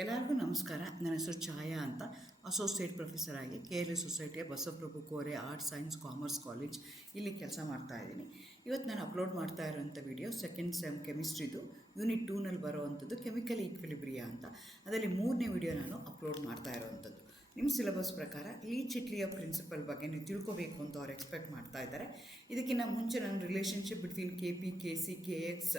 ಎಲ್ಲರಿಗೂ ನಮಸ್ಕಾರ. ನನ್ನ ಹೆಸರು ಛಾಯಾ ಅಂತ. ಅಸೋಸಿಯೇಟ್ ಪ್ರೊಫೆಸರ್ ಆಗಿ KLE ಸೊಸೈಟಿಯ Basavaprabhu Kore arts science commerce college ಇಲ್ಲಿ ಕೆಲಸ ಮಾಡ್ತಾ ಇದ್ದೀನಿ. ಇವತ್ತು ನಾನು ಅಪ್ಲೋಡ್ ಮಾಡ್ತಾ ಇರೋಂಥ ವಿಡಿಯೋ ಸೆಕೆಂಡ್ ಸೆಮ್ ಕೆಮಿಸ್ಟ್ರಿದು ಯೂನಿಟ್ 2ನಲ್ಲಿ ಬರೋವಂಥದ್ದು ಕೆಮಿಕಲ್ ಈಕ್ವಿಲಿಬ್ರಿಯಾ ಅಂತ. ಅದರಲ್ಲಿ 3ನೇ ವಿಡಿಯೋ ನಾನು ಅಪ್ಲೋಡ್ ಮಾಡ್ತಾ ಇರೋವಂಥದ್ದು. ನಿಮ್ಮ ಸಿಲೆಬಸ್ ಪ್ರಕಾರ ಲೀ ಚಿಟ್ಲಿಯ ಪ್ರಿನ್ಸಿಪಲ್ ಬಗ್ಗೆ ನೀವು ತಿಳ್ಕೋಬೇಕು ಅಂತ ಅವ್ರು ಎಕ್ಸ್ಪೆಕ್ಟ್ ಮಾಡ್ತಾ ಇದ್ದಾರೆ. ಇದಕ್ಕಿಂತ ಮುಂಚೆ ನಾನು relationship between KP KC KX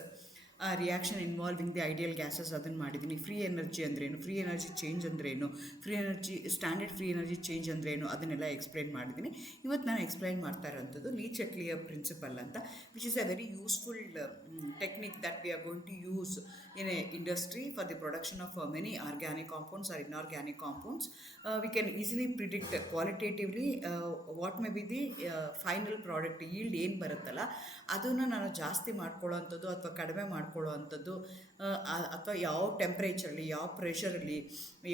reaction involving the ideal gases ಅದನ್ನು ಮಾಡಿದ್ದೀನಿ. ಫ್ರೀ ಎನರ್ಜಿ ಅಂದ್ರೇನು, ಫ್ರೀ ಎನರ್ಜಿ ಚೇಂಜ್ ಅಂದ್ರೇನು, free energy standard free energy change ಅಂದ್ರೇನು ಅದನ್ನೆಲ್ಲ ಎಕ್ಸ್ಪ್ಲೈನ್ ಮಾಡಿದ್ದೀನಿ. ಇವತ್ತು ನಾನು ಎಕ್ಸ್ಪ್ಲೈನ್ ಮಾಡ್ತಾ ಇರೋಂಥದ್ದು ಲೀ ಚಿಟ್ಲಿಯ ಪ್ರಿನ್ಸಿಪಲ್ ಅಂತ, which is a very useful technique that we are going to use in a industry for the production of many organic compounds or inorganic compounds. We can easily predict qualitatively what may be the final product yield ಏನು ಬರುತ್ತಲ್ಲ ಅದನ್ನು ನಾನು ಜಾಸ್ತಿ ಮಾಡ್ಕೊಳ್ಳೋ ಅಂಥದ್ದು ಅಥವಾ ಕಡಿಮೆ ಮಾಡ್ಕೊಳ್ಳೋ ಅಂಥದ್ದು, ಅಥವಾ ಯಾವ ಟೆಂಪ್ರೇಚರಲ್ಲಿ, ಯಾವ ಪ್ರೆಷರಲ್ಲಿ,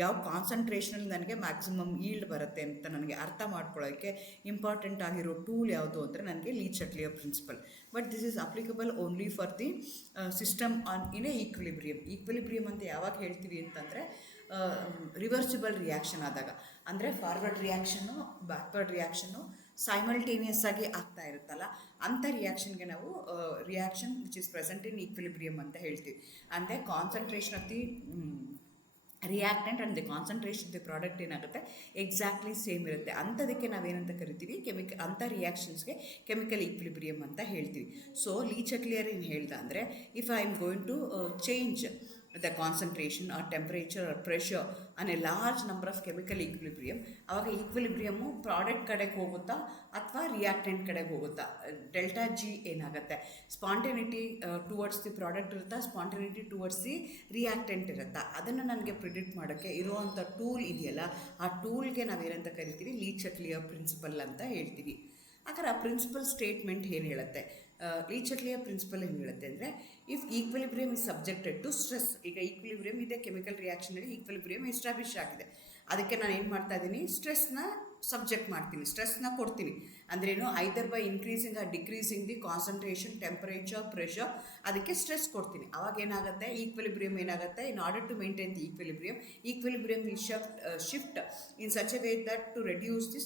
ಯಾವ ಕಾನ್ಸಂಟ್ರೇಷನಲ್ಲಿ ನನಗೆ ಮ್ಯಾಕ್ಸಿಮಮ್ ಈಲ್ಡ್ ಬರುತ್ತೆ ಅಂತ ನನಗೆ ಅರ್ಥ ಮಾಡ್ಕೊಳ್ಳೋಕ್ಕೆ ಇಂಪಾರ್ಟೆಂಟ್ ಆಗಿರೋ ಟೂಲ್ ಯಾವುದು ಅಂದರೆ ನನಗೆ Le Chatelier principle. But this is applicable only for the system on in a equilibrium. Equilibrium ಅಂತ ಯಾವಾಗ ಹೇಳ್ತೀವಿ ಅಂತಂದರೆ ರಿವರ್ಸಿಬಲ್ ರಿಯಾಕ್ಷನ್ ಆದಾಗ, ಅಂದರೆ ಫಾರ್ವರ್ಡ್ ರಿಯಾಕ್ಷನ್ನು ಬ್ಯಾಕ್ವರ್ಡ್ ರಿಯಾಕ್ಷನ್ನು ಸೈಮಲ್ಟೇನಿಯಸ್ ಆಗಿ ಆಗ್ತಾ ಇರುತ್ತಲ್ಲ ಅಂಥ ರಿಯಾಕ್ಷನ್ಗೆ ನಾವು reaction which is present in equilibrium ಅಂತ ಹೇಳ್ತೀವಿ. ಅಂದರೆ concentration of the reactant and the concentration the product ಏನಾಗುತ್ತೆ ಎಕ್ಸಾಕ್ಟ್ಲಿ ಸೇಮ್ ಇರುತ್ತೆ. ಅಂಥದಕ್ಕೆ ನಾವೇನಂತ ಕರಿತೀವಿ ಅಂಥ ರಿಯಾಕ್ಷನ್ಸ್ಗೆ ಕೆಮಿಕಲ್ ಈಕ್ವಿಲಿಬ್ರಿಯಮ್ ಅಂತ ಹೇಳ್ತೀವಿ. ಸೊ ಲೀ ಚಿಟ್ಲಿಯರ್ ಏನು ಹೇಳ್ದ ಅಂದರೆ, if I am going to change the concentration or temperature or pressure on a large number of chemical equilibrium, ಆವಾಗ ಈಕ್ವಿಲಿಬ್ರಿಯಮ್ಮು ಪ್ರಾಡಕ್ಟ್ ಕಡೆಗೆ ಹೋಗುತ್ತಾ ಅಥವಾ ರಿಯಾಕ್ಟೆಂಟ್ ಕಡೆಗೆ ಹೋಗುತ್ತಾ, ಡೆಲ್ಟಾ ಜಿ ಏನಾಗುತ್ತೆ, ಸ್ಪಾಂಟೇನಿಟಿ ಟುವರ್ಡ್ಸ್ ದಿ ಪ್ರಾಡಕ್ಟ್ ಇರುತ್ತಾ, ಸ್ಪಾಂಟೇನಿಟಿ ಟುವರ್ಡ್ಸ್ ದಿ ರಿಯಾಕ್ಟೆಂಟ್ ಇರುತ್ತಾ, ಅದನ್ನು ನನಗೆ ಪ್ರಿಡಿಕ್ಟ್ ಮಾಡೋಕ್ಕೆ ಇರುವಂಥ ಟೂಲ್ ಇದೆಯಲ್ಲ ಆ ಟೂಲ್ಗೆ ನಾವೇನಂತ ಕರಿತೀವಿ ಲೀ ಚಿಟ್ಲಿಯ ಪ್ರಿನ್ಸಿಪಲ್ ಅಂತ ಹೇಳ್ತೀವಿ. ಹಾಗಾದ್ರೆ ಆ ಪ್ರಿನ್ಸಿಪಲ್ ಸ್ಟೇಟ್ಮೆಂಟ್ ಏನು ಹೇಳುತ್ತೆ, ಲೀ ಚಿಟ್ಲಿಯ ಪ್ರಿನ್ಸಿಪಲ್ ಏನು ಹೇಳುತ್ತೆ ಅಂದರೆ, if equilibrium is subjected to stress. ಈಗ ಈಕ್ವಿಲಿಬ್ರಿಯಮ್ ಇದೆ, ಕೆಮಿಕಲ್ ರಿಯಾಕ್ಷನಲ್ಲಿ ಈಕ್ವಿಲಿಬ್ರಿಯಮ್ ಎಸ್ಟಾಬ್ಲಿಷ್ ಆಗಿದೆ. ಅದಕ್ಕೆ ನಾನು ಏನು ಮಾಡ್ತಾ ಇದ್ದೀನಿ, ಸ್ಟ್ರೆಸ್ನ ಸಬ್ಜೆಕ್ಟ್ ಮಾಡ್ತೀನಿ, ಸ್ಟ್ರೆಸ್ನ ಕೊಡ್ತೀನಿ. ಅಂದ್ರೇನು, either by increasing or decreasing the concentration, temperature, pressure, ಅದಕ್ಕೆ ಸ್ಟ್ರೆಸ್ ಕೊಡ್ತೀನಿ. ಅವಾಗ ಏನಾಗುತ್ತೆ, ಈಕ್ವಿಲಿಬ್ರಿಯಮ್ ಏನಾಗುತ್ತೆ, in order to maintain the equilibrium will shift in such a way that to reduce the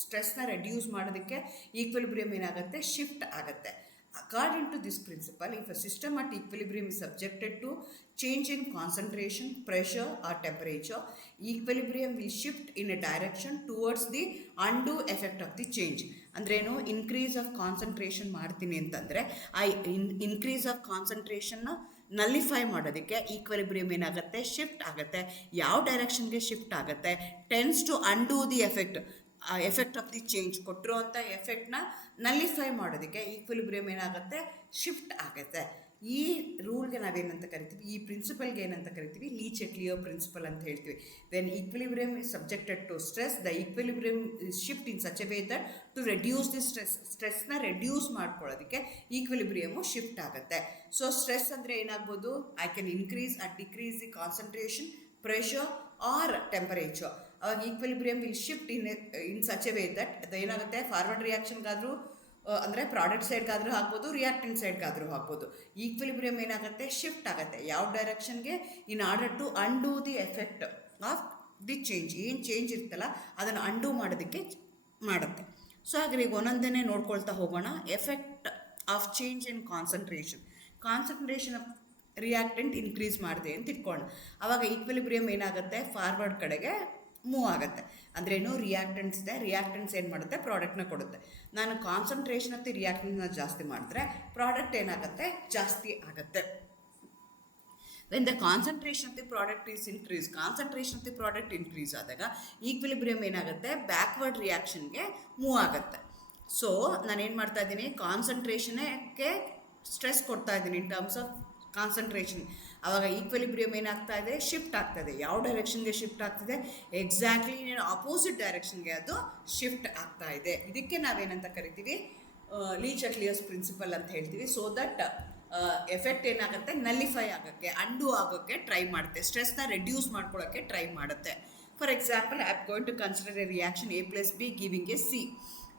ಸ್ಟ್ರೆಸ್ನ ರೆಡ್ಯೂಸ್ ಮಾಡೋದಕ್ಕೆ ಈಕ್ವಿಲಿಬ್ರಿಯಮ್ ಏನಾಗುತ್ತೆ, ಶಿಫ್ಟ್ ಆಗುತ್ತೆ. According to this principle, if a system at equilibrium is subjected to change in concentration, pressure or temperature, equilibrium will shift in a direction towards the undue effect of the change. ಅಂದ್ರೇನು, increase of concentration ಮಾಡ್ತೀನಿ ಅಂತಂದರೆ increase of ಕಾನ್ಸಂಟ್ರೇಷನ್ನ ನಲ್ಲಿಫೈ ಮಾಡೋದಕ್ಕೆ equilibrium ಏನಾಗುತ್ತೆ, shift ಆಗುತ್ತೆ. ಯಾವ ಡೈರೆಕ್ಷನ್ಗೆ shift ಆಗುತ್ತೆ, tends to undo the effect of the change, ಕೊಟ್ಟಿರುವಂಥ ಎಫೆಕ್ಟ್ನ ನಲ್ಲಿಫೈ ಮಾಡೋದಕ್ಕೆ ಈಕ್ವಿಲಿಬ್ರಿಯಮ್ ಏನಾಗುತ್ತೆ, ಶಿಫ್ಟ್ ಆಗುತ್ತೆ. ಈ ರೂಲ್ಗೆ ನಾವೇನಂತ ಕರಿತೀವಿ, ಈ ಪ್ರಿನ್ಸಿಪಲ್ಗೆ ಏನಂತ ಕರಿತೀವಿ, ಲೀ ಚಿಟ್ಲಿಯ ಪ್ರಿನ್ಸಿಪಲ್ ಅಂತ ಹೇಳ್ತೀವಿ. When equilibrium is subjected to stress, the equilibrium shift in such a way that to reduce the ಸ್ಟ್ರೆಸ್ನ ರೆಡ್ಯೂಸ್ ಮಾಡ್ಕೊಳ್ಳೋದಕ್ಕೆ ಈಕ್ವಿಲಿಬ್ರಿಯಮು ಶಿಫ್ಟ್ ಆಗುತ್ತೆ. ಸೊ ಸ್ಟ್ರೆಸ್ ಅಂದರೆ ಏನಾಗ್ಬೋದು, I can increase or decrease the concentration, pressure or temperature. ಅವಾಗ equilibrium will shift in such a way that ಅದೇನಾಗುತ್ತೆ, forward ರಿಯಾಕ್ಷನ್ಗಾದರೂ ಅಂದರೆ product ಸೈಡ್ಗಾದರೂ ಆಗ್ಬೋದು, ರಿಯಾಕ್ಟೆಂಟ್ ಸೈಡ್ಗಾದರೂ ಆಗ್ಬೋದು. ಈಕ್ವಿಲಿಬ್ರಿಯಮ್ ಏನಾಗುತ್ತೆ, ಶಿಫ್ಟ್ ಆಗುತ್ತೆ. ಯಾವ ಡೈರೆಕ್ಷನ್ಗೆ, in order to undo the effect of the change. ಏನು ಚೇಂಜ್ ಇರ್ತಲ್ಲ ಅದನ್ನು ಅಂಡೂ ಮಾಡೋದಕ್ಕೆ ಮಾಡುತ್ತೆ. ಸೊ ಹಾಗೆ ಈಗ ಒಂದೊಂದೇ ನೋಡ್ಕೊಳ್ತಾ ಹೋಗೋಣ. Effect of change in concentration of reactant increase ಮಾಡಿದೆ ಅಂತ ಇಟ್ಕೊಳ್ಳೋಣ. ಆವಾಗ ಈಕ್ವಿಲಿಬ್ರಿಯಮ್ ಏನಾಗುತ್ತೆ, ಫಾರ್ವರ್ಡ್ ಕಡೆಗೆ ಮೂವ್ ಆಗುತ್ತೆ. ಅಂದ್ರೇನು, ರಿಯಾಕ್ಟೆಂಟ್ಸ್ ಇದೆ, ರಿಯಾಕ್ಟೆಂಟ್ಸ್ ಏನು ಮಾಡುತ್ತೆ, ಪ್ರಾಡಕ್ಟ್ನ ಕೊಡುತ್ತೆ. ನಾನು ಕಾನ್ಸಂಟ್ರೇಷನ್ ಆಫ್ ದಿ ರಿಯಾಕ್ಟೆಂಟ್ನ ಜಾಸ್ತಿ ಮಾಡಿದ್ರೆ ಪ್ರಾಡಕ್ಟ್ ಏನಾಗುತ್ತೆ, ಜಾಸ್ತಿ ಆಗುತ್ತೆ. When the concentration of the product is increase, concentration of the product increase ಆದಾಗ ಈಕ್ವಿಲಿಬ್ರಿಯಮ್ ಏನಾಗುತ್ತೆ, ಬ್ಯಾಕ್ವರ್ಡ್ ರಿಯಾಕ್ಷನ್ಗೆ ಮೂವ್ ಆಗುತ್ತೆ. ಸೊ ನಾನೇನು ಮಾಡ್ತಾ ಇದ್ದೀನಿ, ಕಾನ್ಸಂಟ್ರೇಷನ್ಗೆ ಸ್ಟ್ರೆಸ್ ಕೊಡ್ತಾ ಇದ್ದೀನಿ ಇನ್ ಟರ್ಮ್ಸ್ ಆಫ್ ಕಾನ್ಸಂಟ್ರೇಷನ್. ಆವಾಗ ಈಕ್ವಿಲಿಬ್ರಿಯಮ್ ಏನಾಗ್ತಾ ಇದೆ, ಶಿಫ್ಟ್ ಆಗ್ತಾಯಿದೆ. ಯಾವ ಡೈರೆಕ್ಷನ್ಗೆ ಶಿಫ್ಟ್ ಆಗ್ತಿದೆ, ಎಕ್ಸಾಕ್ಟ್ಲಿ ಅಪೋಸಿಟ್ ಡೈರೆಕ್ಷನ್ಗೆ ಅದು ಶಿಫ್ಟ್ ಆಗ್ತಾ ಇದೆ. ಇದಕ್ಕೆ ನಾವೇನಂತ ಕರಿತೀವಿ, ಲೀ ಚಿಟ್ಲಿಯಸ್ ಪ್ರಿನ್ಸಿಪಲ್ ಅಂತ ಹೇಳ್ತೀವಿ. ಸೊ ದಟ್ ಎಫೆಕ್ಟ್ ಏನಾಗುತ್ತೆ, ನಲ್ಲಿಫೈ ಆಗೋಕ್ಕೆ, ಅಂಡೂ ಆಗೋಕ್ಕೆ ಟ್ರೈ ಮಾಡುತ್ತೆ, ಸ್ಟ್ರೆಸ್ನ ರೆಡ್ಯೂಸ್ ಮಾಡ್ಕೊಳ್ಳೋಕ್ಕೆ ಟ್ರೈ ಮಾಡುತ್ತೆ. For example, I am going to consider a reaction A + B giving a C.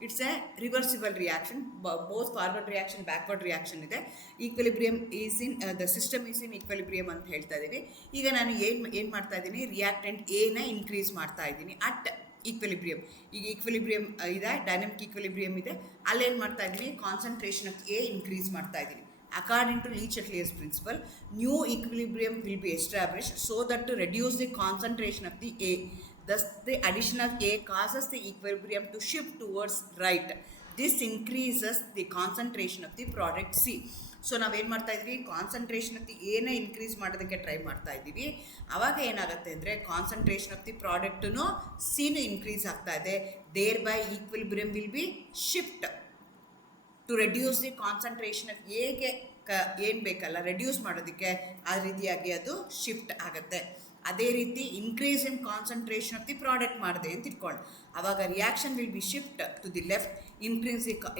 It's a reversible reaction, both forward reaction backward reaction ಇದೆ. Equilibrium is in the system is in equilibrium ಅಂತ ಹೇಳ್ತಾ ಇದ್ದೀವಿ. ಈಗ ನಾನು ಏನು ಮಾಡ್ತಾ ಇದ್ದೀನಿ, reactant ಎನ ಇನ್ಕ್ರೀಸ್ ಮಾಡ್ತಾ ಇದ್ದೀನಿ ಅಟ್ ಈಕ್ವಿಲಿಬ್ರಿಯಮ್. ಈಗ ಈಕ್ವಿಲಿಬ್ರಿಯಮ್ ಇದೆ, ಡೈನಮಿಕ್ ಈಕ್ವಿಲಿಬ್ರಿಯಮ್ ಇದೆ, ಅಲ್ಲೇನು ಮಾಡ್ತಾ ಇದ್ದೀನಿ, ಕಾನ್ಸಂಟ್ರೇಷನ್ ಆಫ್ ಎ ಇನ್ಕ್ರೀಸ್ ಮಾಡ್ತಾ ಇದ್ದೀನಿ. According to Le Chatelier's principle, new equilibrium will be established so that to reduce the concentration of the A. Thus, the addition of A causes the equilibrium to shift towards right. This increases the concentration of the product C. So ನಾವೇನು ಮಾಡ್ತಾ ಇದ್ವಿ, concentration of the ಎನ increase ಮಾಡೋದಕ್ಕೆ try ಮಾಡ್ತಾ ಇದ್ದೀವಿ. ಆವಾಗ ಏನಾಗುತ್ತೆ ಅಂದರೆ ಕಾನ್ಸಂಟ್ರೇಷನ್ ಆಫ್ ದಿ ಪ್ರಾಡಕ್ಟೂ ಸಿನೂ ಇನ್ಕ್ರೀಸ್ ಆಗ್ತಾ ಇದೆ. Thereby equilibrium will be shift to reduce the concentration of ಎಗೆ ಏನು ಬೇಕಲ್ಲ ರೆಡ್ಯೂಸ್ ಮಾಡೋದಕ್ಕೆ ಆ ರೀತಿಯಾಗಿ ಅದು ಶಿಫ್ಟ್ ಆಗುತ್ತೆ. ಅದೇ ರೀತಿ increase in concentration of the product ಮಾಡಿದೆ ಅಂತ ಇಟ್ಕೊಂಡು ಆವಾಗ reaction will be shift to the left,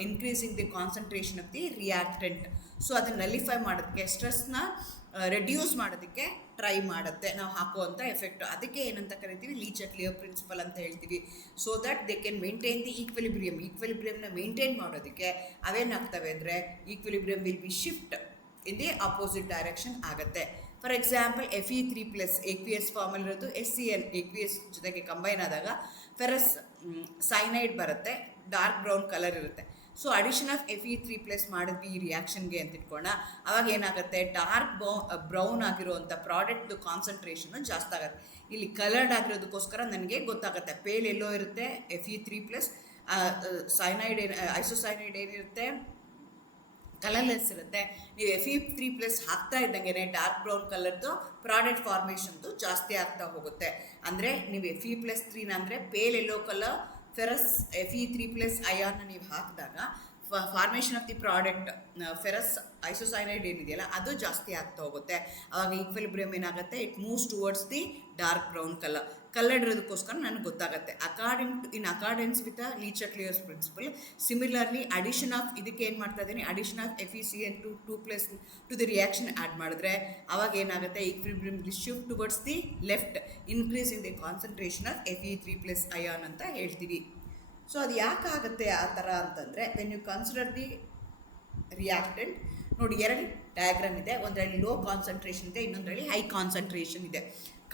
increasing the concentration of the reactant. So ಅದನ್ನು ನಲಿಫೈ ಮಾಡೋದಕ್ಕೆ, ಸ್ಟ್ರೆಸ್ನ ರೆಡ್ಯೂಸ್ ಮಾಡೋದಕ್ಕೆ ಟ್ರೈ ಮಾಡುತ್ತೆ ನಾವು ಹಾಕುವಂಥ ಎಫೆಕ್ಟು. ಅದಕ್ಕೆ ಏನಂತ ಕರಿತೀವಿ, ಲೀ ಚಟ್ಲಿಯರ್ ಪ್ರಿನ್ಸಿಪಲ್ ಅಂತ ಹೇಳ್ತೀವಿ. So that they can maintain the ಈಕ್ವಿಲಿಬ್ರಿಯಮ್ನ ಮೇಂಟೈನ್ ಮಾಡೋದಕ್ಕೆ ಅವೇನಾಗ್ತವೆ ಅಂದರೆ equilibrium will be shift in the opposite direction ಆಗುತ್ತೆ. ಫಾರ್ ಎಕ್ಸಾಂಪಲ್ Fe3+ ಎಕ್ವಿಯಸ್ ಫಾರ್ಮಲ್ಲಿರೋದು SCN ಎಕ್ವಿಯಸ್ ಜೊತೆಗೆ ಕಂಬೈನ್ ಆದಾಗ ಫೆರಸ್ ಸೈನೈಡ್ ಬರುತ್ತೆ, ಡಾರ್ಕ್ ಬ್ರೌನ್ ಕಲರ್ ಇರುತ್ತೆ. ಸೊ ಅಡಿಷನ್ ಆಫ್ Fe3+ ಮಾಡಿದ್ವಿ ಈ ರಿಯಾಕ್ಷನ್ಗೆ ಅಂತ ಇಟ್ಕೊಳ್ಳೋಣ. ಅವಾಗ ಏನಾಗುತ್ತೆ, ಡಾರ್ಕ್ ಬ್ರೌನ್ ಆಗಿರುವಂಥ ಪ್ರಾಡಕ್ಟ್ದು ಕಾನ್ಸಂಟ್ರೇಷನ್ನು ಜಾಸ್ತಿ ಆಗುತ್ತೆ. ಇಲ್ಲಿ ಕಲರ್ಡ್ ಆಗಿರೋದಕ್ಕೋಸ್ಕರ ನನಗೆ ಗೊತ್ತಾಗುತ್ತೆ ಪೇಲ್ ಎಲ್ಲೋ ಇರುತ್ತೆ Fe3+, ಸೈನೈಡ್ ಐಸೋಸೈನೈಡ್ ಏನಿರುತ್ತೆ ಕಲರ್ಲೆಸ್ ಇರುತ್ತೆ. ನೀವು Fe3+ ಹಾಕ್ತಾ ಇದ್ದಂಗೆ ಡಾರ್ಕ್ ಬ್ರೌನ್ ಕಲರ್ದು ಪ್ರಾಡಕ್ಟ್ ಫಾರ್ಮೇಷನ್ದು ಜಾಸ್ತಿ ಆಗ್ತಾ ಹೋಗುತ್ತೆ. ಅಂದರೆ ನೀವು Fe+3 ಅಂದರೆ pale yellow colour ferrous Fe3+ ಅಯಾನ್ನ ನೀವು ಹಾಕಿದಾಗ formation of the product ferrous isocyanide ಏನಿದೆಯಲ್ಲ ಅದು ಜಾಸ್ತಿ ಆಗ್ತಾ ಹೋಗುತ್ತೆ. ಆವಾಗ ಈಕ್ವಿಲಿಬ್ರಿಯಮ್ ಏನಾಗುತ್ತೆ, it moves towards the dark brown colour ಇರೋದಕ್ಕೋಸ್ಕರ ನನಗೆ ಗೊತ್ತಾಗುತ್ತೆ. In accordance with Le Chatelier's principle, similarly addition of ಇದಕ್ಕೆ ಏನು ಮಾಡ್ತಾ ಇದ್ದೀನಿ, addition of FeCN2+ to the reaction add ಮಾಡಿದ್ರೆ ಅವಾಗ ಏನಾಗುತ್ತೆ, equilibrium will shift towards the left, increasing the concentration of Fe3+ ion ಅಂತ ಹೇಳ್ತೀವಿ. ಸೊ ಅದು ಯಾಕಾಗುತ್ತೆ ಆ ಥರ ಅಂತಂದರೆ, when you consider the reactant, ನೋಡಿ ಎರಡು ಡಯಾಗ್ರಾಮ್ ಇದೆ, ಒಂದರಲ್ಲಿ ಲೋ ಕಾನ್ಸಂಟ್ರೇಷನ್ ಇದೆ, ಇನ್ನೊಂದರಲ್ಲಿ ಹೈ ಕಾನ್ಸಂಟ್ರೇಷನ್ ಇದೆ.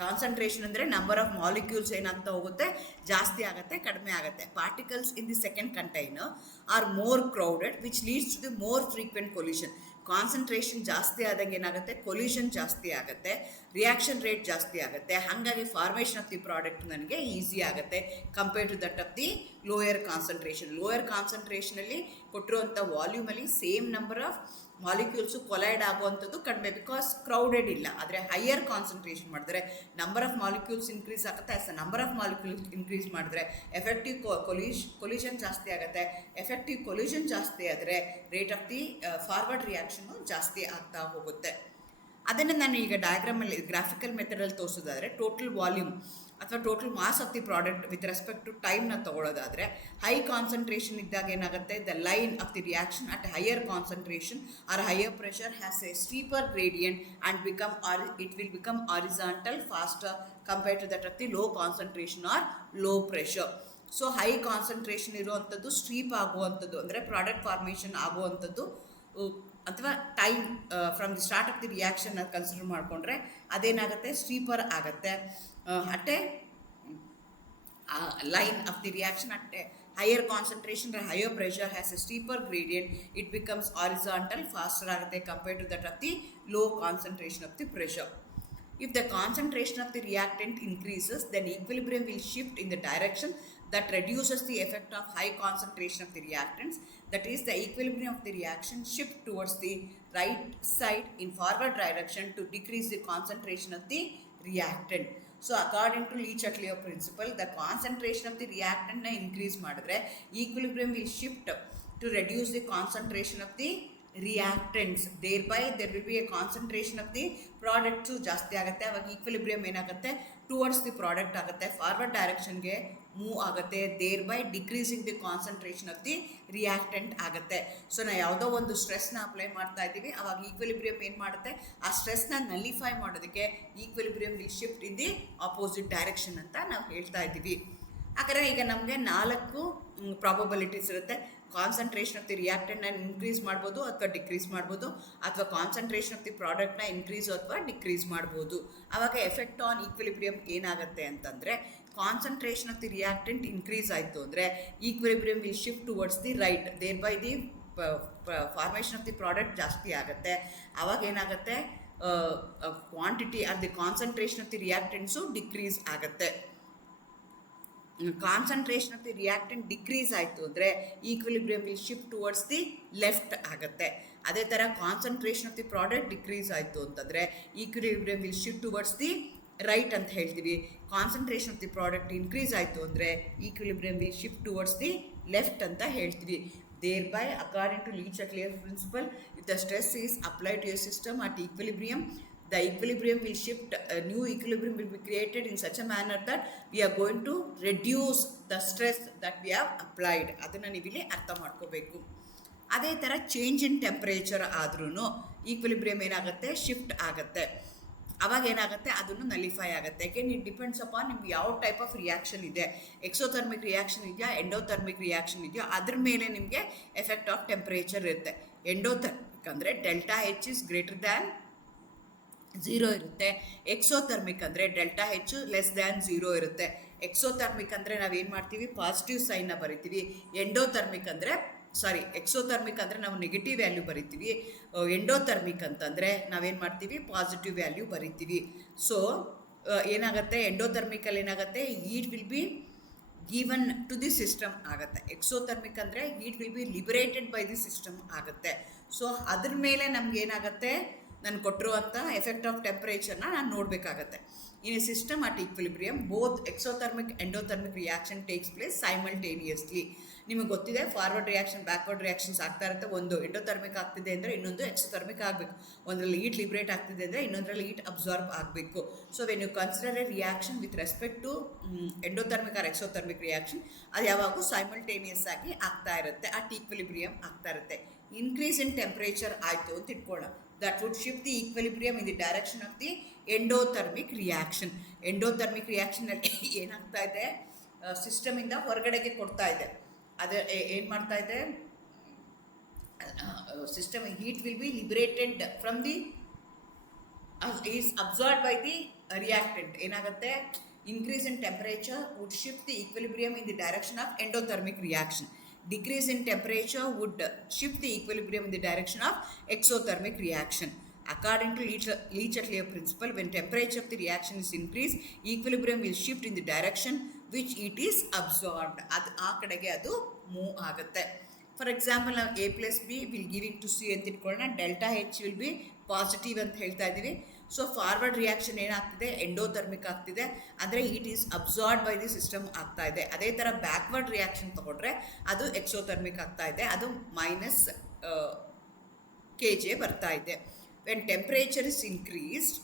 ಕಾನ್ಸಂಟ್ರೇಷನ್ ಅಂದರೆ ನಂಬರ್ ಆಫ್ ಮಾಲಿಕ್ಯೂಲ್ಸ್ ಏನಾಗ್ತಾ ಹೋಗುತ್ತೆ, ಜಾಸ್ತಿ ಆಗುತ್ತೆ, ಕಡಿಮೆ ಆಗುತ್ತೆ. Particles in the second container are more crowded which leads to the more frequent collision. Concentration ಜಾಸ್ತಿ ಆದಂಗೆ ಏನಾಗುತ್ತೆ, ಕೊಲ್ಯೂಷನ್ ಜಾಸ್ತಿ ಆಗುತ್ತೆ, ರಿಯಾಕ್ಷನ್ ರೇಟ್ ಜಾಸ್ತಿ ಆಗುತ್ತೆ. ಹಾಗಾಗಿ ಫಾರ್ಮೇಷನ್ ಆಫ್ ದಿ ಪ್ರಾಡಕ್ಟ್ ನನಗೆ ಈಸಿ ಆಗುತ್ತೆ compare to that of the lower concentration. Lower ಕಾನ್ಸಂಟ್ರೇಷನಲ್ಲಿ ಕೊಟ್ಟಿರುವಂಥ ವಾಲ್ಯೂಮಲ್ಲಿ same number of molecules collide ಆಗುವಂಥದ್ದು ಕಡಿಮೆ, ಬಿಕಾಸ್ ಕ್ರೌಡೆಡ್ ಇಲ್ಲ. ಆದರೆ ಹೈಯರ್ ಕಾನ್ಸಂಟ್ರೇಷನ್ ಮಾಡಿದ್ರೆ ನಂಬರ್ ಆಫ್ ಮಾಲಿಕ್ಯೂಲ್ಸ್ ಇನ್ಕ್ರೀಸ್ ಆಗುತ್ತೆ. ನಂಬರ್ ಆಫ್ ಮಾಲಿಕ್ಯೂಲ್ಸ್ ಇನ್ಕ್ರೀಸ್ ಮಾಡಿದ್ರೆ ಎಫೆಕ್ಟಿವ್ ಕೊಲ್ಯೂಷನ್ ಜಾಸ್ತಿ ಆಗುತ್ತೆ. ಎಫೆಕ್ಟಿವ್ ಕೊಲ್ಯೂಷನ್ ಜಾಸ್ತಿ ಆದರೆ rate of the forward reaction ಜಾಸ್ತಿ ಆಗ್ತಾ ಹೋಗುತ್ತೆ. ಅದನ್ನು ನಾನು ಈಗ ಡಯಾಗ್ರಾಮಲ್ಲಿ ಗ್ರಾಫಿಕಲ್ ಮೆಥಡಲ್ಲಿ ತೋರಿಸೋದಾದರೆ ಟೋಟಲ್ ವಾಲ್ಯೂಮ್ ಅಥವಾ total mass of the product with respect to ಟೈಮ್ನ ತೊಗೊಳ್ಳೋದಾದರೆ ಹೈ ಕಾನ್ಸಂಟ್ರೇಷನ್ ಇದ್ದಾಗ ಏನಾಗುತ್ತೆ, the line of the reaction at higher concentration or higher pressure has a steeper gradient and it will become horizontal faster compare to that of the low concentration or low pressure. So high concentration ಇರುವಂಥದ್ದು steep ಆಗುವಂಥದ್ದು, ಅಂದರೆ product formation ಆಗುವಂಥದ್ದು ಅಥವಾ time from the start of the reaction consider ಮಾಡಿಕೊಂಡ್ರೆ ಅದೇನಾಗುತ್ತೆ, steeper ಆಗುತ್ತೆ. ಅಟ್ಟೆ line of the reaction at the higher concentration higher pressure has a steeper gradient, it becomes horizontal faster ಆಗುತ್ತೆ compare to that of the low concentration of the pressure. If the concentration of the reactant increases, then equilibrium will shift in the direction that reduces the effect of high concentration of the reactants. That is, the equilibrium of the reaction shift towards the right side in forward direction to decrease the concentration of the reactant. So, according to Lee Chatelier principle, the concentration of the reactant na increase madre, equilibrium will shift to reduce the concentration of the reactants. Thereby there will be a concentration of the product ಜಾಸ್ತಿ ಆಗುತ್ತೆ. ಅವಾಗ equilibrium ಏನಾಗುತ್ತೆ, towards the product ಆಗುತ್ತೆ, forward ಡೈರೆಕ್ಷನ್ಗೆ move ಆಗುತ್ತೆ. Thereby decreasing the concentration of the reactant ಆಗುತ್ತೆ. So ನಾವು ಯಾವುದೋ ಒಂದು ಸ್ಟ್ರೆಸ್ನ ಅಪ್ಲೈ ಮಾಡ್ತಾ ಇದ್ದೀವಿ, ಅವಾಗ ಈಕ್ವಿಲಿಬ್ರಿಯಮ್ ಏನು ಮಾಡುತ್ತೆ, ಆ ಸ್ಟ್ರೆಸ್ನ ನಲಿಫೈ ಮಾಡೋದಕ್ಕೆ equilibrium will shift in the opposite direction ಅಂತ ನಾವು ಹೇಳ್ತಾ ಇದ್ದೀವಿ. ಹಾಗಾದರೆ ಈಗ ನಮಗೆ 4 ಪ್ರಾಬಬಿಲಿಟೀಸ್ ಇರುತ್ತೆ. ಕಾನ್ಸಂಟ್ರೇಷನ್ ಆಫ್ ದಿ ರಿಯಾಕ್ಟೆಂಟ್ನ ಇನ್ಕ್ರೀಸ್ ಮಾಡ್ಬೋದು ಅಥವಾ ಡಿಕ್ರೀಸ್ ಮಾಡ್ಬೋದು, ಅಥವಾ ಕಾನ್ಸಂಟ್ರೇಷನ್ ಆಫ್ ದಿ ಪ್ರಾಡಕ್ಟ್ನ ಇನ್ಕ್ರೀಸು ಅಥವಾ ಡಿಕ್ರೀಸ್ ಮಾಡ್ಬೋದು. ಆವಾಗ ಎಫೆಕ್ಟ್ ಆನ್ ಈಕ್ವಿಲಿಬ್ರಿಯಮ್ ಏನಾಗುತ್ತೆ ಅಂತಂದರೆ, concentration of the reactant increase ಆಯಿತು ಅಂದರೆ equilibrium will shift towards the right, thereby the formation of the product ಜಾಸ್ತಿ ಆಗುತ್ತೆ. ಆವಾಗ ಏನಾಗುತ್ತೆ, quantity or the concentration of the reactants decrease ಆಗುತ್ತೆ. Concentration of the reactant decrease ಆಯಿತು ಅಂದರೆ equilibrium will shift towards the left ಆಗುತ್ತೆ. ಅದೇ ಥರ concentration of the product decrease ಆಯಿತು ಅಂತಂದರೆ equilibrium will shift towards the right ಅಂತ ಹೇಳ್ತೀವಿ. Concentration of the product increase ಆಯಿತು ಅಂದರೆ equilibrium will shift towards the left ಅಂತ ಹೇಳ್ತೀವಿ. Thereby, according to Le-Chatelier's principle, if the stress is applied to a system at equilibrium, the equilibrium will shift, a new equilibrium will be created in such a manner that we are going to reduce the stress that we have applied. ಅದನ್ನು ನೀವಿಲ್ಲಿ ಅರ್ಥ ಮಾಡ್ಕೋಬೇಕು. ಅದೇ ಥರ change in temperature ಆದ್ರೂ equilibrium ಏನಾಗುತ್ತೆ, shift ಆಗುತ್ತೆ. ಅವಾಗ ಏನಾಗುತ್ತೆ, ಅದನ್ನು ನಲಿಫೈ ಆಗುತ್ತೆ. ಯಾಕೆಂದ್ರೆ ಇಟ್ ಡಿಪೆಂಡ್ಸ್ ಅಪಾನ್ ನಿಮ್ಗೆ ಯಾವ ಟೈಪ್ ಆಫ್ ರಿಯಾಕ್ಷನ್ ಇದೆ, ಎಕ್ಸೋಥರ್ಮಿಕ್ ರಿಯಾಕ್ಷನ್ ಇದೆಯಾ, ಎಂಡೋಥರ್ಮಿಕ್ ರಿಯಾಕ್ಷನ್ ಇದೆಯೋ ಅದ್ರ ಮೇಲೆ ನಿಮಗೆ ಎಫೆಕ್ಟ್ ಆಫ್ ಟೆಂಪ್ರೇಚರ್ ಇರುತ್ತೆ. ಎಂಡೋಥರ್ಮಿಕ್ ಅಂದರೆ delta H is greater than 0 ಇರುತ್ತೆ. ಎಕ್ಸೋಥರ್ಮಿಕ್ ಅಂದರೆ ಡೆಲ್ಟಾ ಹೆಚ್ ಲೆಸ್ ದ್ಯಾನ್ 0 ಇರುತ್ತೆ. ಎಕ್ಸೋಥರ್ಮಿಕ್ ಅಂದರೆ ನಾವೇನು ಮಾಡ್ತೀವಿ, ಪಾಸಿಟಿವ್ ಸೈನ್ನ ಬರಿತೀವಿ. ಎಕ್ಸೋಥರ್ಮಿಕ್ ಅಂದರೆ ನಾವು ನೆಗೆಟಿವ್ ವ್ಯಾಲ್ಯೂ ಬರಿತೀವಿ. ಎಂಡೋಥರ್ಮಿಕ್ ಅಂತಂದರೆ ನಾವೇನು ಮಾಡ್ತೀವಿ, ಪಾಸಿಟಿವ್ ವ್ಯಾಲ್ಯೂ ಬರಿತೀವಿ. ಸೊ ಏನಾಗುತ್ತೆ, ಎಂಡೋಥರ್ಮಿಕಲ್ಲಿ ಏನಾಗುತ್ತೆ, heat will be given to the system ಆಗುತ್ತೆ. ಎಕ್ಸೋಥರ್ಮಿಕ್ ಅಂದರೆ heat will be liberated by the system ಆಗುತ್ತೆ. ಸೊ ಅದ್ರ ಮೇಲೆ ನಮ್ಗೆ ಏನಾಗುತ್ತೆ, ನಾನು ಕೊಟ್ಟಿರುವಂಥ ಎಫೆಕ್ಟ್ ಆಫ್ ಟೆಂಪ್ರೇಚರ್ನ ನಾನು ನೋಡಬೇಕಾಗತ್ತೆ. In a system at equilibrium, both exothermic endothermic reaction takes place simultaneously. ನಿಮಗೆ ಗೊತ್ತಿದೆ, ಫಾರ್ವರ್ಡ್ ರಿಯಾಕ್ಷನ್ ಬ್ಯಾಕ್ವರ್ಡ್ ರಿಯಾಕ್ಷನ್ಸ್ ಆಗ್ತಾ ಇರುತ್ತೆ. ಒಂದು ಎಂಡೋಥರ್ಮಿಕ್ ಆಗ್ತಿದೆ ಅಂದರೆ ಇನ್ನೊಂದು ಎಕ್ಸೋಥರ್ಮಿಕ್ ಆಗಬೇಕು. ಒಂದರಲ್ಲಿ ಹೀಟ್ ಲಿಬ್ರೇಟ್ ಆಗ್ತಿದೆ ಅಂದರೆ ಇನ್ನೊಂದರಲ್ಲಿ ಹೀಟ್ ಅಬ್ಸಾರ್ಬ್ ಆಗಬೇಕು. So when you consider a reaction with respect to endothermic or exothermic reaction, ಅದು ಯಾವಾಗೂ ಸೈಮಲ್ಟೇನಿಯಸ್ ಆಗಿ ಆಗ್ತಾ ಇರುತ್ತೆ, ಅಟ್ ಈಕ್ವಿಲಿಬ್ರಿಯಮ್ ಆಗ್ತಾ ಇರುತ್ತೆ. ಇನ್ಕ್ರೀಸ್ ಇನ್ ಟೆಂಪ್ರೇಚರ್ ಆಯಿತು ಅಂತ ಇಟ್ಕೊಳ್ಳೋಣ, that would shift the equilibrium in the direction of the endothermic reaction. Endothermic ರಿಯಾಕ್ಷನಲ್ಲಿ ಏನಾಗ್ತಾ ಇದೆ, ಸಿಸ್ಟಮಿಂದ ಹೊರಗಡೆಗೆ ಕೊಡ್ತಾ ಇದೆ. ಅದು ಏನು ಮಾಡ್ತಾ ಇದೆ, system heat will be liberated from the is absorb by the reactant. ಏನಾಗುತ್ತೆ, increase in temperature would shift the equilibrium in the direction of endothermic reaction. Decrease in temperature would shift the equilibrium in the direction of exothermic reaction. According to Le-Chatelier's principle, when temperature of the reaction is increased, equilibrium will shift in the direction which it is absorbed. ಅದು ಆ ಕಡೆಗೆ ಅದು move ಆಗುತ್ತೆ. For example, ನಾವು A plus B will giving to C ಅಂತ ಇಟ್ಕೊಳ್ಳೋಣ. Delta H will be positive ಅಂತ ಹೇಳ್ತಾ ಇದ್ದೀವಿ. ಸೊ ಫಾರ್ವರ್ಡ್ ರಿಯಾಕ್ಷನ್ ಏನಾಗ್ತಿದೆ, ಎಂಡೋಥರ್ಮಿಕ್ ಆಗ್ತಿದೆ, ಅಂದರೆ it is absorb by the system ಆಗ್ತಾ ಇದೆ. ಅದೇ ಥರ ಬ್ಯಾಕ್ವರ್ಡ್ ರಿಯಾಕ್ಷನ್ ತೊಗೊಂಡ್ರೆ ಅದು ಎಕ್ಸೋಥರ್ಮಿಕ್ ಆಗ್ತಾ ಇದೆ, ಅದು ಮೈನಸ್ kJ ಬರ್ತಾ ಇದೆ. When temperature is increased,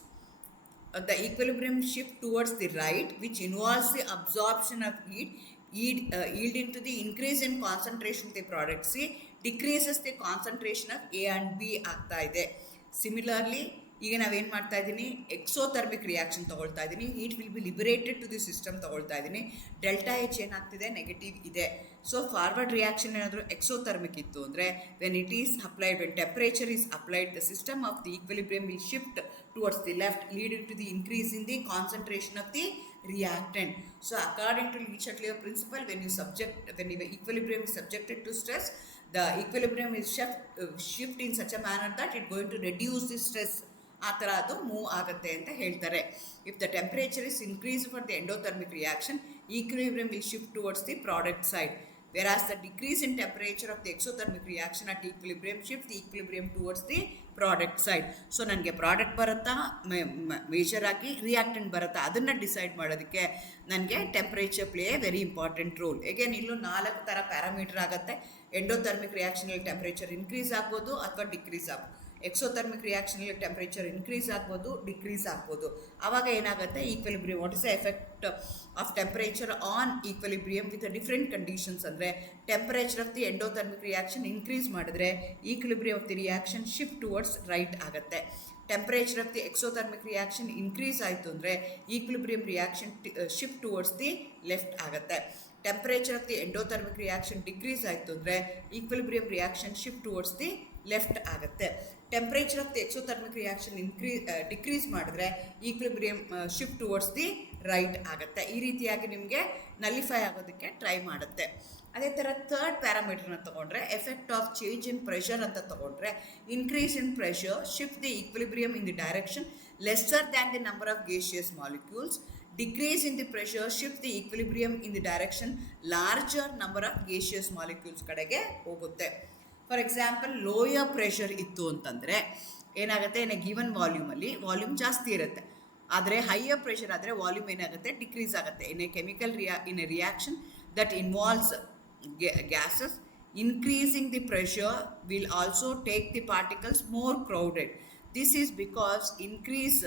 the equilibrium shift towards the right, which involves the absorption of heat, yielding to the increase in concentration of the product C, decreases the concentration of A and B ಆಗ್ತಾ ಇದೆ. Similarly ಈಗ ನಾವೇನು ಮಾಡ್ತಾ ಇದ್ದೀನಿ, exothermic reaction ತೊಗೊಳ್ತಾ ಇದ್ದೀನಿ, heat will be liberated to the system ತೊಗೊಳ್ತಾ ಇದ್ದೀನಿ. ಡೆಲ್ಟಾ ಹೆಚ್ ಏನಾಗ್ತಿದೆ, ನೆಗೆಟಿವ್ ಇದೆ. ಸೊ ಫಾರ್ವರ್ಡ್ ರಿಯಾಕ್ಷನ್ ಏನಾದರೂ ಎಕ್ಸೋಥರ್ಮಿಕ್ ಇತ್ತು ಅಂದರೆ, when it is applied, when temperature is applied, the system of the equilibrium will shift towards the left, leading to the increase in the concentration of the reactant. So according to Le-Chatelier's principle, when the equilibrium is subjected to stress, the equilibrium is shift in such a manner that it going to reduce the stress. ಆ ಥರ ಅದು move ಆಗುತ್ತೆ ಅಂತ ಹೇಳ್ತಾರೆ. If the temperature is increase for the endothermic reaction, equilibrium will shift towards the product side. Whereas the decrease in temperature of the exothermic reaction at equilibrium shifts the equilibrium towards the product side. So ನನಗೆ product ಬರುತ್ತಾ, major ಆಗಿ reactant ಬರುತ್ತಾ, ಅದನ್ನು decide ಮಾಡೋದಕ್ಕೆ ನನಗೆ temperature play a very important role. Again ಇಲ್ಲೂ 4 ಥರ parameter ಆಗುತ್ತೆ. ಎಂಡೋಥರ್ಮಿಕ್ ರಿಯಾಕ್ಷನಲ್ಲಿ ಟೆಂಪ್ರೇಚರ್ ಇನ್ಕ್ರೀಸ್ ಆಗ್ಬೋದು ಅಥವಾ ಡಿಕ್ರೀಸ್ ಆಗ್ಬೋದು. ಎಕ್ಸೋಥರ್ಮಿಕ್ ರಿಯಾಕ್ಷನಲ್ಲಿ ಟೆಂಪ್ರೇಚರ್ ಇನ್ಕ್ರೀಸ್ ಆಗ್ಬೋದು, ಡಿಕ್ರೀಸ್ ಆಗ್ಬೋದು. ಆವಾಗ ಏನಾಗುತ್ತೆ, equilibrium, what is the effect of temperature on equilibrium with different conditions. ಅಂದರೆ temperature of the endothermic reaction increase ಮಾಡಿದ್ರೆ equilibrium of the reaction shift towards right ಆಗುತ್ತೆ. Temperature of the exothermic reaction increase ಆಯಿತು ಅಂದರೆ equilibrium reaction shift towards the left ಆಗುತ್ತೆ. Temperature of the endothermic reaction decrease ಆಯಿತು ಅಂದರೆ equilibrium reaction shift towards the left ಆಗುತ್ತೆ. Temperature of the exothermic reaction decrease ಮಾಡಿದ್ರೆ equilibrium shift towards the right ಆಗುತ್ತೆ. ಈ ರೀತಿಯಾಗಿ ನಿಮಗೆ ನಲಿಫೈ ಆಗೋದಕ್ಕೆ ಟ್ರೈ ಮಾಡುತ್ತೆ. ಅದೇ ಥರ ಥರ್ಡ್ ಪ್ಯಾರಾಮೀಟರ್ನ ತೊಗೊಂಡ್ರೆ effect of change in pressure ಅಂತ ತೊಗೊಂಡ್ರೆ increase in pressure shift the equilibrium in the direction lesser than the number of gaseous molecules. Decrease in the pressure shift the equilibrium in the direction larger number of gaseous molecules ಕಡೆಗೆ ಹೋಗುತ್ತೆ. For example lower pressure ಇತ್ತು ಅಂತಂದರೆ ಏನಾಗುತ್ತೆ, in a given ವಾಲ್ಯೂಮಲ್ಲಿ volume ಜಾಸ್ತಿ ಇರುತ್ತೆ. ಆದರೆ higher pressure ಆದರೆ volume ಏನಾಗುತ್ತೆ, ಡಿಕ್ರೀಸ್ ಆಗುತ್ತೆ. In a chemical in a reaction that involves gases, increasing the pressure will also take the particles more crowded. This is because increase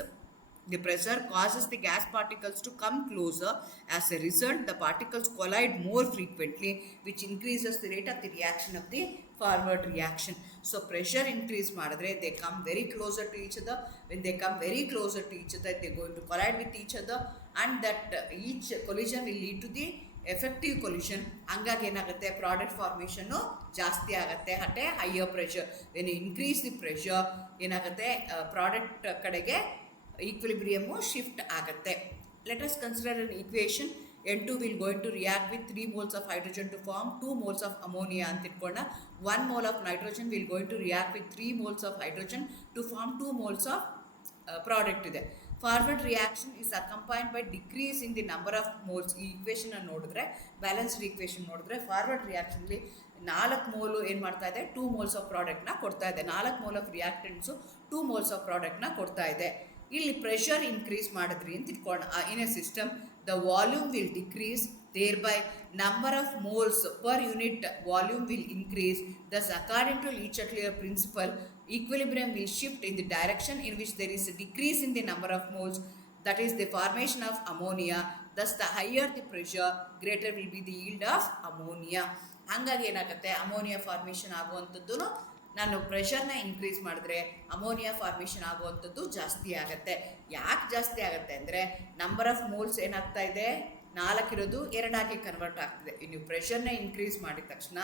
the pressure causes the gas particles to come closer. As a result, the particles collide more frequently, which increases the rate of the reaction of the forward reaction. So pressure increase madre, they come very closer to each other. When they come very closer to each other, they are going to collide with each other, and that each collision will lead to the effective collusion. ಹಂಗಾಗಿ ಏನಾಗುತ್ತೆ, product formation ಜಾಸ್ತಿ ಆಗುತ್ತೆ at A higher pressure. When increase the pressure ಏನಾಗುತ್ತೆ, product ಕಡೆಗೆ ಈಕ್ವಿಲಿಬ್ರಿಯಮು shift ಆಗುತ್ತೆ. Let us consider an equation. N2 will going to react with 3 moles of hydrogen to form 2 moles of ammonia ಅಂತ ಇಟ್ಕೊಂಡ 1 mole of nitrogen will going to react with 3 moles of hydrogen to form 2 moles of product ಇದೆ. Forward reaction is accompanied by decrease in the number of moles. ಈ equation ನೋಡಿದ್ರೆ, balanced equation ನೋಡಿದ್ರೆ forward ರಿಯಾಕ್ಷನ್ಲಿ 4 mole ಏನು ಮಾಡ್ತಾ ಇದೆ, 2 moles of ಪ್ರಾಡಕ್ಟ್ನ ಕೊಡ್ತಾ ಇದೆ. 4 mole ಆಫ್ ರಿಯಾಕ್ಟೆಂಟ್ಸು 2 moles ಆಫ್ ಪ್ರಾಡಕ್ಟ್ನ ಕೊಡ್ತಾ ಇದೆ. ಇಲ್ಲಿ ಪ್ರೆಷರ್ ಇನ್ಕ್ರೀಸ್ ಮಾಡಿದ್ರಿ ಅಂತ ಇಟ್ಕೊಳ್ಳೋಣ. In a system the volume will decrease, thereby number of moles per unit volume will increase. Thus, according to Le Chatelier principle, equilibrium will shift in the direction in which there is a decrease in the number of moles, that is the formation of ammonia. Thus, the higher the pressure, greater will be the yield of ammonia. ಹಾಗಾಗಿ ಏನಾಗುತ್ತೆ, ammonia formation ಆಗುವಂಥದ್ದು ನಾನು ಪ್ರೆಷರ್ನ increase ಮಾಡಿದ್ರೆ ammonia formation ಆಗುವಂಥದ್ದು ಜಾಸ್ತಿ ಆಗುತ್ತೆ. ಯಾಕೆ ಜಾಸ್ತಿ ಆಗುತ್ತೆ ಅಂದರೆ ನಂಬರ್ ಆಫ್ ಮೋಲ್ಸ್ ಏನಾಗ್ತಾ ಇದೆ, 4 ಇರೋದು 2 ಕನ್ವರ್ಟ್ ಆಗ್ತಿದೆ. ನೀವು ಪ್ರೆಷರ್ನ ಇನ್ಕ್ರೀಸ್ ಮಾಡಿದ ತಕ್ಷಣ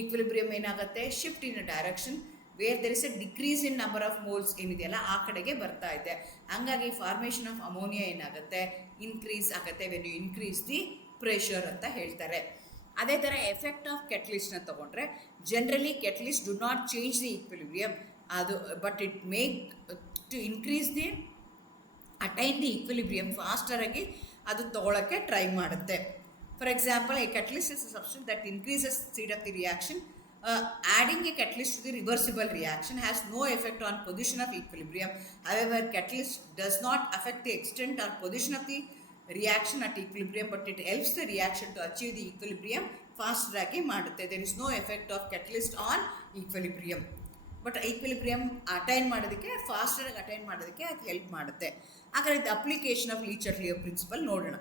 ಈಕ್ವಿಲಿಬ್ರಿಯಮ್ ಏನಾಗುತ್ತೆ, shift in a direction where there is a decrease in number of moles ಏನಿದೆಯಲ್ಲ ಆ ಕಡೆಗೆ ಬರ್ತಾ ಇದೆ. ಹಂಗಾಗಿ ಫಾರ್ಮೇಷನ್ ಆಫ್ ಅಮೋನಿಯಾ ಏನಾಗುತ್ತೆ, ಇನ್ಕ್ರೀಸ್ ಆಗುತ್ತೆ when you increase the pressure ಅಂತ ಹೇಳ್ತಾರೆ. ಅದೇ ಥರ ಎಫೆಕ್ಟ್ ಆಫ್ ಕೆಟಲಿಸ್ಟ್ನ ತೊಗೊಂಡ್ರೆ generally catalyst do not change the equilibrium, ಅದು but it make to increase the attain the equilibrium ಫಾಸ್ಟರಾಗಿ ಅದು ತೊಗೊಳಕ್ಕೆ ಟ್ರೈ ಮಾಡುತ್ತೆ. For example, a catalyst is a substance that increases speed of the reaction. Adding a catalyst to the reversible reaction has no effect on position of equilibrium. However, catalyst does not affect the extent or position of the reaction at equilibrium, but it helps the reaction to achieve the equilibrium faster ಆಗಿ ಮಾಡುತ್ತೆ. There is no effect of catalyst on equilibrium. But equilibrium attain ಮಾಡೋದಕ್ಕೆ, ಫಾಸ್ಟರಾಗಿ attain ಮಾಡೋದಕ್ಕೆ ಅದು help ಮಾಡುತ್ತೆ. ಹಾಗಾದ್ರೆ ಇದು application of Le Chatelier principle ನೋಡೋಣ.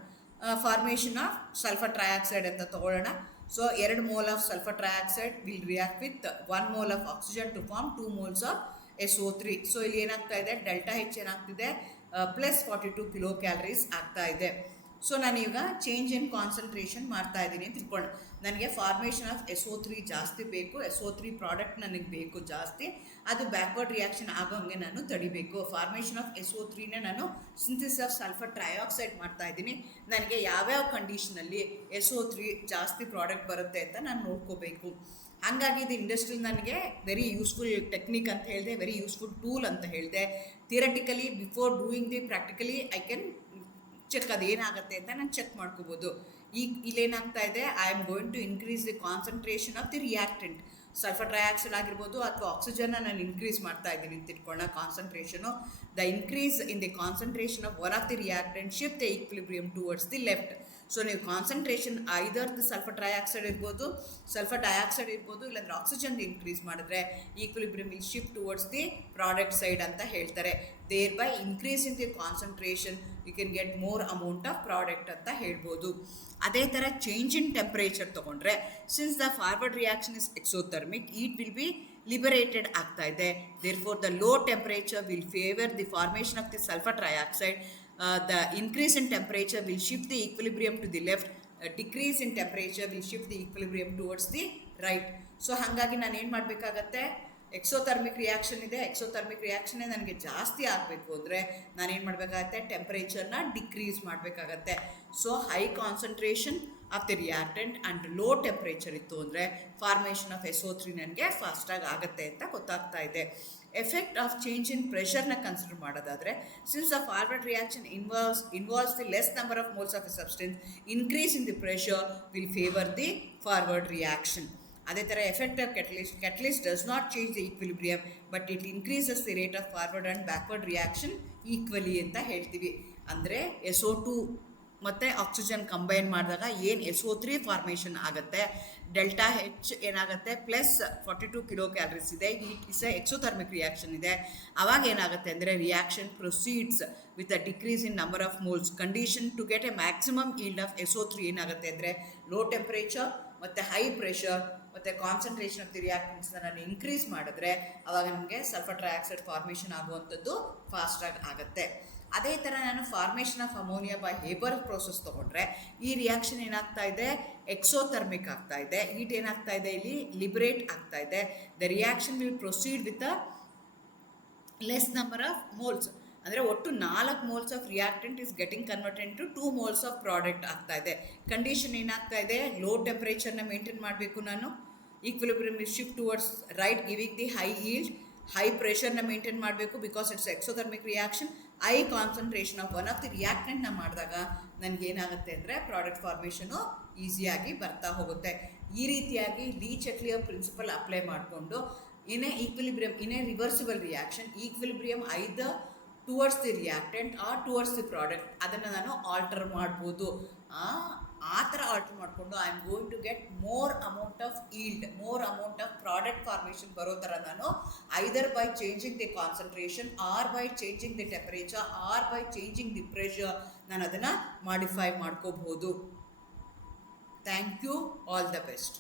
ಫಾರ್ಮೇಷನ್ ಆಫ್ ಸಲ್ಫರ್ ಟ್ರೈಆಕ್ಸೈಡ್ ಅಂತ ತೊಗೊಳ್ಳೋಣ. So 2 mole of sulphur trioxide will react with 1 mole of oxygen to form 2 moles of SO3. So ಇಲ್ಲಿ ಏನಾಗ್ತಾ ಇದೆ, ಡೆಲ್ಟಾ H ಏನಾಗ್ತಿದೆ, ಪ್ಲಸ್ 42 ಕಿಲೋ ಕ್ಯಾಲರೀಸ್ ಆಗ್ತಾ ಇದೆ. So ನಾನೀಗ ಚೇಂಜ್ ಇನ್ ಕಾನ್ಸಂಟ್ರೇಷನ್ ಮಾಡ್ತಾ ಇದ್ದೀನಿ ಅಂತ ತಿಳ್ಕೊಂಡು, ನನಗೆ ಫಾರ್ಮೇಷನ್ ಆಫ್ SO3 ಜಾಸ್ತಿ ಬೇಕು, SO3 ಪ್ರಾಡಕ್ಟ್ ನನಗೆ ಬೇಕು ಜಾಸ್ತಿ, ಅದು ಬ್ಯಾಕ್ವರ್ಡ್ ರಿಯಾಕ್ಷನ್ ಆಗೋಂಗೆ ನಾನು ತಡಿಬೇಕು. ಫಾರ್ಮೇಷನ್ ಆಫ್ SO3ನ ನಾನು ಸಿಂಥಸಿಸ್ ಆಫ್ ಸಲ್ಫರ್ ಟ್ರೈಆಕ್ಸೈಡ್ ಮಾಡ್ತಾ ಇದ್ದೀನಿ. ನನಗೆ ಯಾವ್ಯಾವ ಕಂಡೀಷನಲ್ಲಿ SO3 ಜಾಸ್ತಿ ಪ್ರಾಡಕ್ಟ್ ಬರುತ್ತೆ ಅಂತ ನಾನು ನೋಡ್ಕೋಬೇಕು. ಹಾಗಾಗಿ ಇದು ಇಂಡಸ್ಟ್ರಿ ನನಗೆ ವೆರಿ ಯೂಸ್ಫುಲ್ ಟೆಕ್ನಿಕ್ ಅಂತ ಹೇಳಿದೆ, ವೆರಿ ಯೂಸ್ಫುಲ್ ಟೂಲ್ ಅಂತ ಹೇಳಿದೆ. Theoretically before doing the practically I can check ಅದು ಏನಾಗುತ್ತೆ ಅಂತ ನಾನು ಚೆಕ್ ಮಾಡ್ಕೋಬೋದು. ಈಗ ಇಲ್ಲೇನಾಗ್ತಾ ಇದೆ, I am going to increase the concentration of the reactant. Sulphur trioxide ಆಗಿರ್ಬೋದು ಅಥವಾ ಆಕ್ಸಿಜನ್ನ ನಾನು ಇನ್ಕ್ರೀಸ್ ಮಾಡ್ತಾ ಇದ್ದೀನಿ ಅಂತ ಇಟ್ಕೊಳ್ಳೋಣ concentration. The increase in the concentration of one of the reactant shift the equilibrium towards the left. So ನೀವು concentration either the sulphur trioxide ಇರ್ಬೋದು, ಸಲ್ಫರ್ ಡೈಆಕ್ಸೈಡ್ ಇರ್ಬೋದು, ಇಲ್ಲಾಂದ್ರೆ ಆಕ್ಸಿಜನ್ ಇನ್ಕ್ರೀಸ್ ಮಾಡಿದ್ರೆ equilibrium will shift towards the product side ಅಂತ ಹೇಳ್ತಾರೆ. Thereby increase in the concentration you can get more amount of product ಅಂತ ಹೇಳ್ಬೋದು. ಅದೇ ಥರ ಚೇಂಜ್ ಇನ್ ಟೆಂಪ್ರೇಚರ್ ತೊಗೊಂಡ್ರೆ, since the forward reaction is exothermic, it will be liberated ಆಗ್ತಾ ಇದೆ. Therefore the low temperature will favour the formation of the sulphur trioxide. The increase in temperature will shift the equilibrium to the left. Decrease in temperature will shift the equilibrium towards the right. So ಹಾಗಾಗಿ ನಾನು ಏನು ಮಾಡಬೇಕಾಗತ್ತೆ, exothermic reaction ಇದೆ, exothermic ರಿಯಾಕ್ಷನ್ನೇ ನನಗೆ ಜಾಸ್ತಿ ಆಗಬೇಕು ಅಂದರೆ ನಾನೇನು ಮಾಡಬೇಕಾಗತ್ತೆ, ಟೆಂಪರೇಚರ್ನ ಡಿಕ್ರೀಸ್ ಮಾಡಬೇಕಾಗತ್ತೆ. So high concentration of the reactant and low temperature ಇತ್ತು ಅಂದರೆ ಫಾರ್ಮೇಷನ್ ಆಫ್ SO3 ನನಗೆ ಫಾಸ್ಟಾಗಿ ಆಗುತ್ತೆ ಅಂತ ಗೊತ್ತಾಗ್ತಾ ಇದೆ. ಎಫೆಕ್ಟ್ ಆಫ್ ಚೇಂಜ್ ಇನ್ ಪ್ರೆಷರ್ನ ಕನ್ಸಿಡರ್ ಮಾಡೋದಾದರೆ, since the forward reaction involves the less number of moles of a substance, increase in the pressure will favour the forward reaction. ಅದೇ ಥರ effect of catalyst does not change the equilibrium but it increases the rate of forward and backward reaction equally ಅಂತ ಹೇಳ್ತೀವಿ. ಅಂದರೆ SO2 ಮತ್ತು oxygen combine ಮಾಡಿದಾಗ ಏನು SO3 formation ಆಗುತ್ತೆ, delta H ಏನಾಗುತ್ತೆ ಪ್ಲಸ್ 42 ಕಿಲೋ ಕ್ಯಾಲರೀಸ್ ಇದೆ, ಹೀಟ್ ಇಸ್ ಎಕ್ಸೋಥರ್ಮಿಕ್ ರಿಯಾಕ್ಷನ್ ಇದೆ. ಅವಾಗ ಏನಾಗುತ್ತೆ ಅಂದರೆ reaction proceeds with a decrease in number of moles. Condition to get a maximum yield of SO3 ಏನಾಗುತ್ತೆ ಅಂದರೆ ಲೋ ಟೆಂಪ್ರೇಚರ್ ಮತ್ತು ಹೈ ಪ್ರೆಷರ್ ಮತ್ತು ಕಾನ್ಸಂಟ್ರೇಷನ್ ಆಫ್ ದಿ ರಿಯಾಕ್ಟೆಂಟ್ಸ್ನ ನಾನು ಇನ್ಕ್ರೀಸ್ ಮಾಡಿದ್ರೆ ಆವಾಗ ನಮಗೆ ಸಲ್ಫರ್ ಟ್ರೈಆಕ್ಸೈಡ್ ಫಾರ್ಮೇಷನ್ ಆಗುವಂಥದ್ದು ಫಾಸ್ಟಾಗಿ ಆಗುತ್ತೆ. ಅದೇ ಥರ ನಾನು formation of ammonia by Haber process ತೊಗೊಂಡ್ರೆ ಈ ರಿಯಾಕ್ಷನ್ ಏನಾಗ್ತಾ ಇದೆ, ಎಕ್ಸೋಥರ್ಮಿಕ್ ಆಗ್ತಾ ಇದೆ. ಹೀಟ್ ಏನಾಗ್ತಾ ಇದೆ, ಇಲ್ಲಿ ಲಿಬರೇಟ್ ಆಗ್ತಾ ಇದೆ. The reaction will proceed with a less number of moles. ಅಂದರೆ ಒಟ್ಟು 4 moles of reactant is getting converted to 2 moles of product ಆಗ್ತಾ ಇದೆ. ಕಂಡೀಷನ್ ಏನಾಗ್ತಾ ಇದೆ, ಲೋ ಟೆಂಪ್ರೇಚರ್ನ ಮೇಂಟೈನ್ ಮಾಡಬೇಕು ನಾನು, equilibrium will shift towards right giving the high yield. High ಪ್ರೆಷರ್ನ maintain ಮಾಡಬೇಕು because it's exothermic reaction. High concentration of one of the ರಿಯಾಕ್ಟೆಂಟ್ನ ಮಾಡಿದಾಗ ನನಗೇನಾಗುತ್ತೆ ಅಂದರೆ ಪ್ರಾಡಕ್ಟ್ ಫಾರ್ಮೇಷನು ಈಸಿಯಾಗಿ ಬರ್ತಾ ಹೋಗುತ್ತೆ. ಈ ರೀತಿಯಾಗಿ ಲೀ-ಚೆಟ್ಲಿಯರ್ ಪ್ರಿನ್ಸಿಪಲ್ ಅಪ್ಲೈ ಮಾಡಿಕೊಂಡು in a reversible reaction equilibrium either towards the reactant or towards the product ಅದನ್ನು ನಾನು ಆಲ್ಟರ್ ಮಾಡ್ಬೋದು. ಆ ಥರ ಆಲ್ಟರ್ ಮಾಡಿಕೊಂಡು I am going to get more amount of yield, more amount of product formation ಬರೋ ಥರ ನಾನು either by changing the concentration or by changing the temperature or by changing the pressure ನಾನು ಅದನ್ನು modify ಮಾಡ್ಕೋಬಹುದು. Thank you, all the best.